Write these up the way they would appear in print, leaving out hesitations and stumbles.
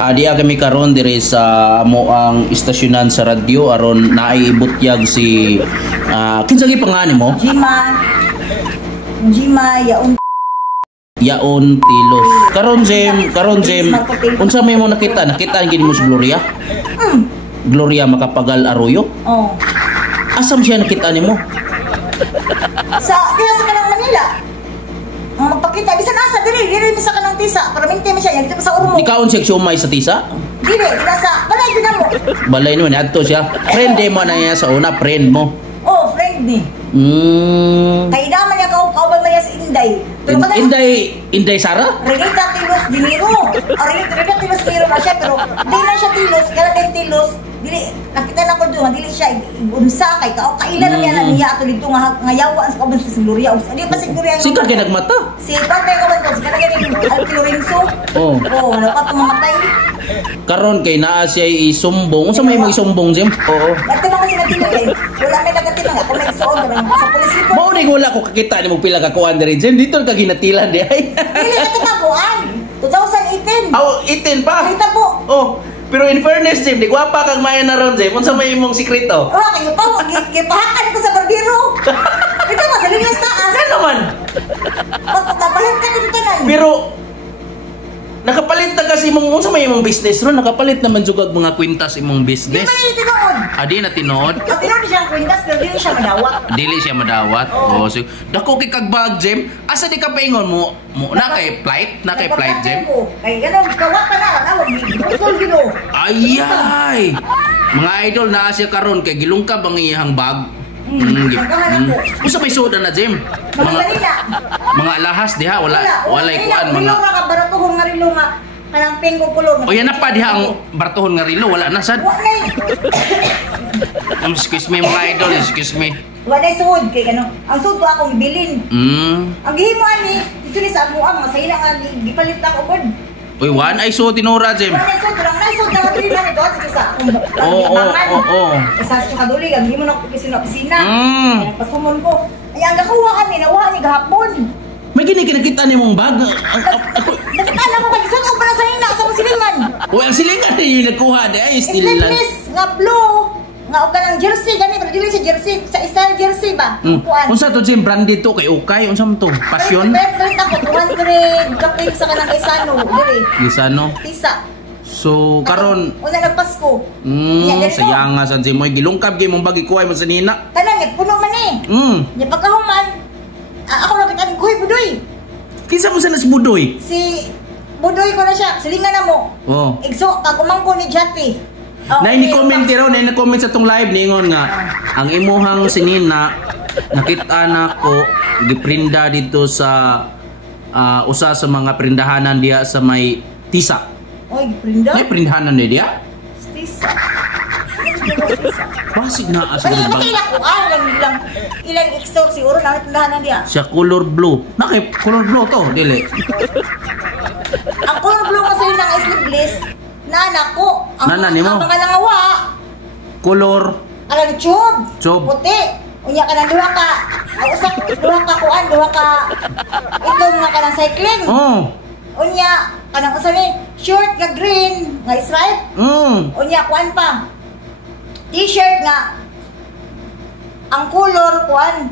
Diya kami karon diri sa amo ang istasyonan sa radyo aron naiibutyag si kinsa gi pangalan mo? Jima Yaon Tilos. Karon Jem, unsa may mo nakita? Nakita gid mo si Gloria? Gloria Macapagal Arroyo? Oh. Asam siya nakita nimo? Diha sa kanang Manila. Ang magpakita bisan asa diri sa kanang tisa para maintain siya dito sa urmo. Ikaon siya sumay sa tisa? Dili sa balay din mo. Balay naman adto siya. Friend mo na niya sa una, friend mo. Oh, friend ni. Kay naman niya kauban man niya sa Inday. Inday Sara? Renita Tilos Dinero. Renita Tilos Dinero na siya pero di na siya Tilos, kaya din Tilos. Dili nakita na ko doon, dili siya unsa kay kailan na niya ato dito nga yawa sa kauban sa Gloria. Di pa si Gloria. Si ka nagmata? Si Pante kauban ko, si kanang ni Alki Lorenzo. Oh, ano pa tumamatay. Karon kay naa siya isumbong. Unsa may mo isumbong, Jem? Oo. Bakit mo kasi natindig? Wala may nagatindig ako may isuon sa pulis ko. Mao ni wala ko kakita nimo pila ka kuan diri, Jem. Dito ka ginatilan di ay. Dili ka taguan. 2018. Aw, 18 pa. Kita po. Oh. Pero in fairness, Jim, di gwapa kang maya na ron, Jim. Unsa may imong sikreto? Oh, kayo pa, gipahakan ko sa barbero. Ito ba, sa linyas taas. Ano naman? Pagpapalit ka dito na. Pero, nakapalit na kasi imong, unsa may imong business ron? Nakapalit naman jugag mga kwintas imong business. Di ba yung tinood? Di na tinood? Tinood siya ang kwintas, pero dili siya madawat. Dili siya madawat? Oo. So, dako kay kagbag, Jim. Asa di ka paingon mo? Na kay flight? Na kay flight, Jim? Ay, gano'n, kawat pa na. Bukol gino. Ay! Mga idol na siya karon kay gilungkab ang iyang bag. Usa may soda na, Jim? Mga alahas diha, walay kuan mga. Rilo ra ka baratuhon nga rilo nga kanang pink o kulor. O yan na pa diha ang baratuhon nga rilo, wala na sad. Excuse me mga idol, excuse me. Wala sud kay kano. Ang sud ko akong ibilin. Ang gihimo ani, dito ni sa amo ang masayla nga gipalit na ko pod. Uy, one ay so tinura, Jim. Wala sud na dili na ito sa akong. Oo. Isa sa kaduli ang gihimo na ko sa opisina. Pasumon ko. Ay ang gakuha kami nawa ni gahapon. May nakita ni mong bag. Nakita na ko kay sud ko para sa ina sa silingan. Uy, ang silingan ni nagkuha di ay still lang. Nga blue. Nga og kanang jersey gani pero dili si jersey sa isa jersey ba? Unsa to, Jim? Branded to kay Ukay, unsa man to? Passion? Pero ako 200 kapig sa kanang Isano dili. Isano? Tisa. So karon una nagpasko. Sayang nga sa Jim moy gilungkab gyud mong bagi kuhay mo sa nina. Kanang puno man eh. Nya pagkahuman ako ra kitang kuy budoy. Kinsa mo sa nasbudoy? Si budoy ko na siya, silingan na mo. Oh. Igso kagumang ko ni Jati. Nay ni comment ron, nay na-comment sa tong live ningon nga ang imuhang sinina nakita na ko giprinda dito sa usa sa mga prindahanan diya sa may Tisa. Oy, prinda? May prindahanan diya? Tisa. Pasig na asa bag. bag. Ilang extor siguro na tindahanan diya. Siya color blue. Nakay color blue to, dili. Ang color blue kasi ng sleeveless Nana ko. Nana ni mo? Ang mga nangawa. Color? Alang tube. Tube. Puti. Unya ka ng duha ka. Usak duha ka kuan, duha ka. Ito nga ka ng cycling. Unya kanang usa ni short nga green, nga stripe. Unya kuan pa. T-shirt nga ang color kuan.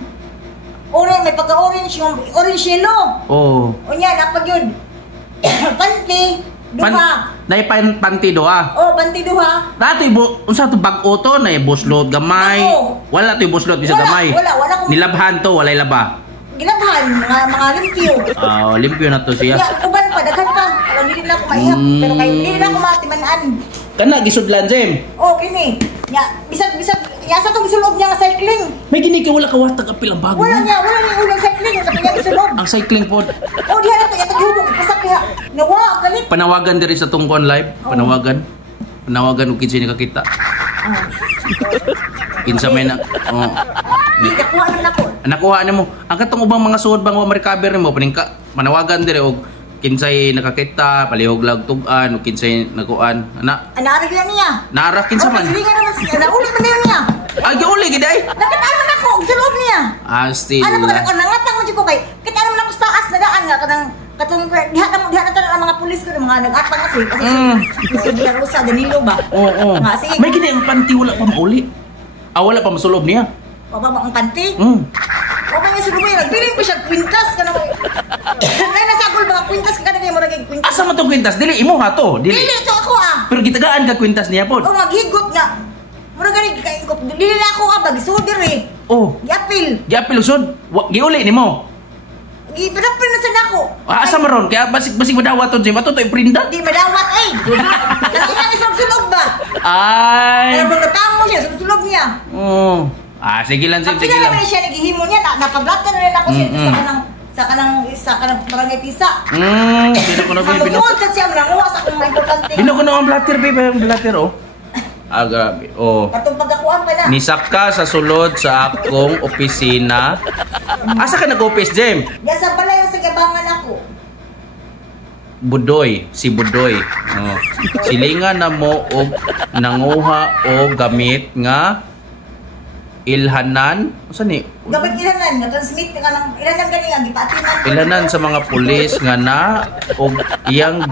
Orange may pagka-orange, orange yellow. Unya napag yun. Panty. Duha. Nay panty duha. Panty duha. Dati unsa to bag-o to nay buslot gamay. Wala to buslot bisa gamay. Wala. Nilabhan to, walay laba. Gilabhan mga limpyo. Limpyo na to siya. Uban pa daghan pa. Dili na ako maihap pero kay dili na ako matiman-an. Kana gisudlan, Jem. Kini. Bisag sa tong sulod niya nga cycling. May gini ka wala ka watag apilang bago. Wala ni ulang cycling sa pinya sulod. Ang cycling pod. Diha na to yatag hubog pasak diha. Nawa galit. Panawagan diri sa tungkon live. Panawagan ug kinsa ni kakita. Kinsa may na. Nakuha naman ako. Nakuha nimo. Ang katong ubang mga suod bang wa ma-recover nimo paningka manawagan diri og kinsay nakakita, palihog lag tugan, o kinsay nakuan. Naara gila niya. Naara kinsa man? Sige nga naman siya. Nauli man niya. Giuli giday? Nakitaan man ako sa loob niya. Still. Ano ba ka nangatang mo ko kay? Kitaan man ako sa taas na daan nga kanang katong diha na tanan ang mga pulis ko mga nag-atang kasi gusto diha usa Danilo ba? Oo. Nga sige. May kini ang panty wala pa mauli. Wala pa masulob niya. Baba ang panty. Wala niya siguro nagbiling ko siya kwintas kanang. Nay nasagol mga kwintas kada kay mo naging kwintas. Asa man tong kwintas? Dili imo ha to. Dili to ako Pero gitagaan ka kwintas niya pod. Oh maghigot nga. Mura gani kay ko dili na ako bagsuder eh. Oh. Yapil. Yapil usod. Giuli nimo. Gipinapin na sa nako. Asa maron kaya basig madawat to Jim. Ato to iprinda. Di madawat ay. Kanang nga isog-sulog ba? Ay. Ano ba tamo siya sulog niya? Oh. Sige lang, Jim, sige lang. Pag siya naghihimo niya, napablatter na rin ako siya sa kanang barangay Tisa. Binukuno sa siya, nanguha sa kung importante. Binukuno ang blatter, babe, ang blatter, oh. Grabe, oh. Katong pagkakuan pa na. Nisaka sa sulod sa akong opisina. Asa ka nag-office, Jem? Diyan sa balay sa gabangan ako. Budoy, si Budoy. Oh. Silingan na mo og nanguha og gamit nga ilhanan, usa ni? Gamit ilanan nga transmit ka nang ilanan gani nga gipatiman. Ilanan sa mga pulis nga na og iyang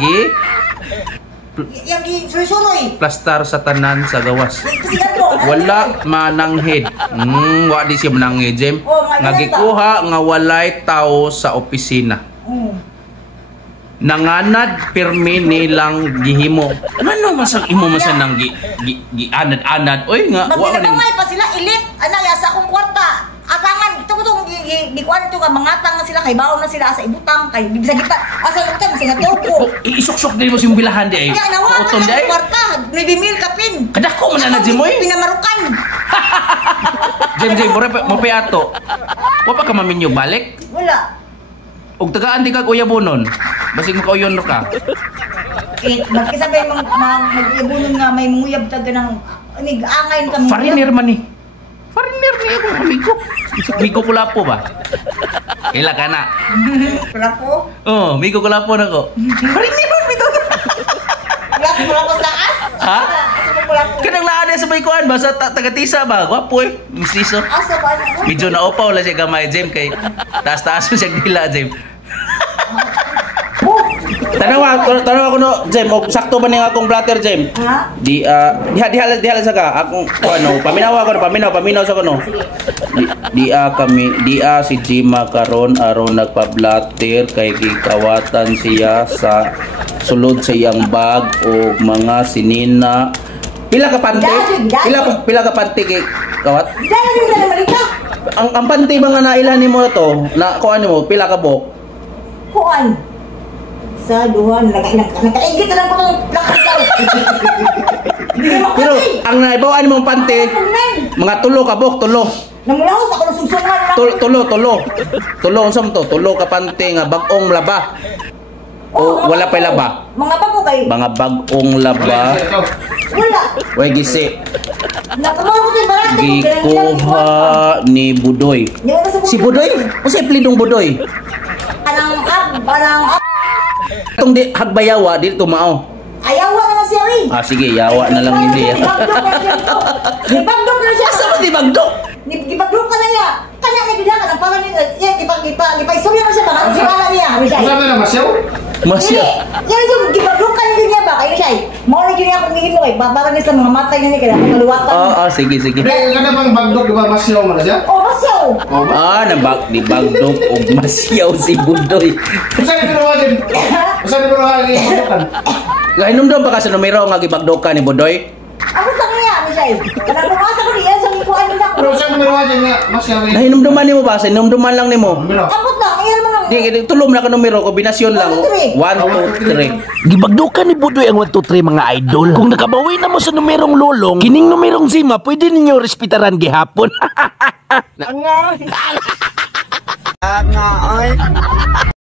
suruy. Plastar sa tanan sa gawas. Kasi gato. Wala mananghid. Wa di siya mananghid, Jem. Nga gikuha nga walay tao sa opisina. Nanganad pirmi nilang gihimo. Ngano masang imo masan nang gianad-anad. Oy nga wa man pa sila ilit ana ya sa akong kwarta. Atangan ito di kuan ito ka mangatang na sila kay baon na sila sa ibutang kay bisag kita asa ibutang sing tuko. Isok-sok din mo sing bilahan di ay. Uton di ay. Kwarta 9,000 kapin. Kadako man na Jimoy. Pinamarukan. Jim mo pa ato. Wa pa ka maminyo balik? Wala. Og tagaan di kag uyabonon. Basig makauyon ka. Magkisabay mag-iyabunon nga may muyab taga ng nig-angay kami. Foreigner man ni. Foreigner ni ako amigo. Migo Kulapo ba? Ila ka na. Kulapo? Oh, Migo Kulapo na ko. Foreigner man Migo. Kulapo sa as? Ha? Kanang laada sa baykuan ba sa taga-Tisa ba? Gwapo eh. Mistiso. Asa ba? Medyo naupaw la siya gamay, Jem, kay taas-taas mo siya dila, Jem. Tanaw ako no, Jem, sakto ba niya akong blatter, Jem? Ha? Dihala sa ka, akong, paminaw sa ko, no? Si Jima karon aron nagpa-blatter kay gikawatan siya sa sulod sa iyang bag o mga sinina. Pila ka pante? Pila ka pante kay kawat? Ang pante mga nailan nimo to, na kuan nimo pila ka bok? Kuan. Sa duhan nakaigit na ko ng plakat daw. Pero ang naibawaan mo pante, mga tulo ka bok, tulo. Namulaos ako ng susungan. Tulo unsam to? Tulo ka pante nga bag-ong laba. O wala pa laba? Mga bago kay. Mga bag-ong laba. Wala. Way gisi. Nakamao ko sa barat. Gikuha ni Budoy. Si Budoy? O si plidong Budoy? Parang itong di hagbayawa dito mao. ayawa na siya rin. Sige, yawa na lang hindi. Gibagdok na siya. Asa mo di bagdok? Gibagdok ka na niya. Kanya na gida ka ng pangan niya. Gipaistorya na siya ba? Ang sirala niya. Sabi na masyaw? Masya. Yan yung gibagdok ka niya ba? Kayo siya. Mao na niya kung mo kay parang niya sa mga matay niya kaya maluwatan. Sige. Kada bang bagdok diba masyaw mo na siya? Masyaw. Di bagdok og masyaw si Budoy. Saan ni Piruwagin? Saan ni Piruwagin bagdokan? Gahinom ba ka sa numero nga gibagdokan ni Budoy? Ako sa kanya, Mishay. Kanang pumasa ko niya sa likuan nila ko. Pero saan ni Piruwagin nga masyaw? Nahinumduman nimo ba? Sinumduman lang nimo. Amot lang, iyan mo lang. Di, tulom na ka numero, kombinasyon lang. 1, 2, 3. Gibagdukan ni Budoy ang 1, 2, 3 mga idol. Kung nakabawi na mo sa numerong lolong, kining numerong Zima, pwede ninyo respetaran gihapon.